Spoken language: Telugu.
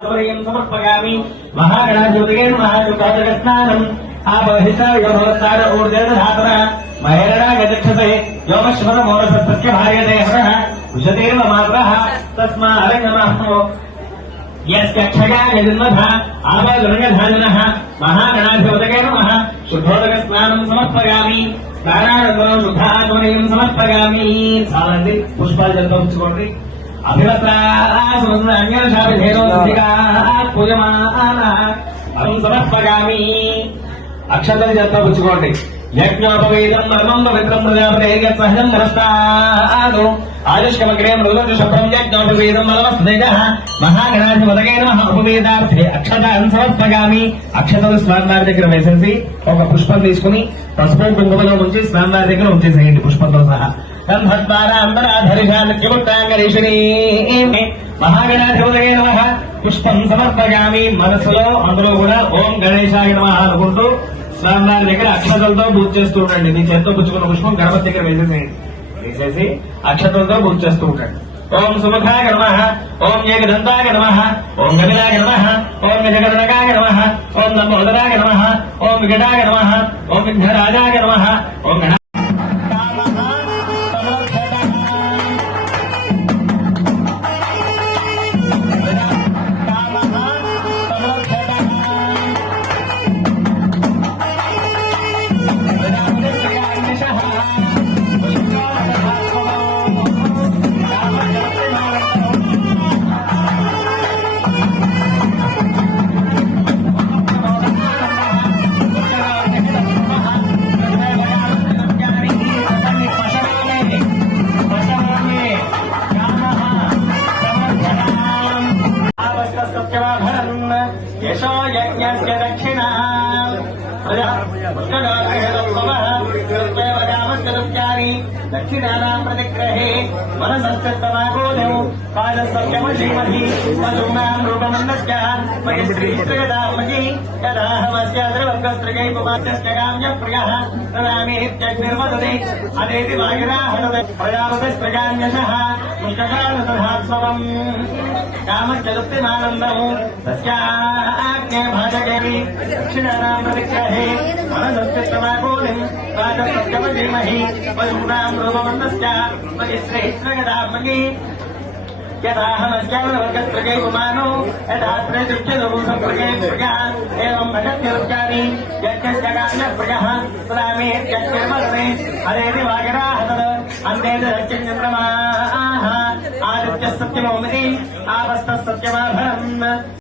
समर्पयामि महागणाधिपतये महाजुकादकस्नानम् आपहिता योभवस्तार ऊर्जेर्धातुना महेरणागतिक्षसे योमश्वरमोरसस्य भार्यते हरः उषतेर्व मात्रः तस्मारङ्गमहो यस्य क्षयाय जन्मधा आपगुणगधानः महागणाधिपतये नमः शुद्धोदकस्नानम् समर्पयामि स्नानानन्तरं शुद्धाचमनीयं समर्पयामि सालन्ति पुष्पाలు జల్పించుకోండి సమర్పగామి అక్షతలు జల్పించుకోండి యజ్ఞోపవేదం మర్మం పవిత్రం ప్రజాపతి సహజం నమస్తాదు ఆయుష్కమగ్రే మృదు శుభ్రం యజ్ఞోపవేదం మలమస్తేజ మహాగణాధిపతయే నమః ఉపవేదార్థే అక్షతాన్ సమర్పగామి అక్షతలు స్నానదారి దగ్గర వేసేసి ఒక పుష్పం తీసుకుని పసుపు కుంకుమలో ఉంచి స్నానదారి దగ్గర ఉంచేసేయండి పుష్పంతో సహా మహాగణాధిపతయే నమః పుష్పం సమర్పయామి మనసులో అందులో కూడా ఓం గణేశాయ నమః అనుకుంటూ స్నానాల దగ్గర అక్షతలతో పూజ చేస్తూ ఉండండి. మీ చేత్తో పుచ్చుకున్న పుష్పం గణపతి దగ్గర వేసేసి అక్షతలతో పూజ చేస్తూ ఉండండి. ఓం సుముఖాయ నమః ఓం ఏకదంతాయ నమః ఓం గగనాయ నమః ఓం గజగణకాయ నమః ఓం లంబోదరాయ నమః ఓం వికటాయ నమః ఓం విఘ్నరాజాయ నమః ఓం గణ यशो यज्ञस्य दक्षिणा दक्षिणानां प्रतिग्रहे मनसस्तमागोधौ पादसत्यमशीमहि पशूनां रूपमन्दस्य मयश्रीश्रगदामहि यदाहमस्य द्रवकस्त्रगै पुमात्यस्य काम्यप्रियः तदामीत्यग्निर्वदति अदेति वागिराहतद प्रजापतिस्त्रगान्यशः मुष्टकालतधात्स्वम् कामश्चतुप्तिमानन्दौ तस्याज्ञे भाजगेवि दक्षिणानां प्रतिग्रहे मनसस्तमागोधिं पादसत्यमशीमहि पशूनां रूपमन्दस्य मयश्रीश्रगदामहि यदाहमस्यावृगस्त्रगै पुमानो यदात्रे दृश्यदौ सम्प्रगे प्रियः एवं भगत्यरुचारि यज्ञस्य काम्यप्रियः तदामीत्यग्निर्वदति हरेति वागिराहतद अन्तेन दक्षिणचन्द्रमाः आदित्यः सत्यमोमिति आपस्तः सत्यमाभरम्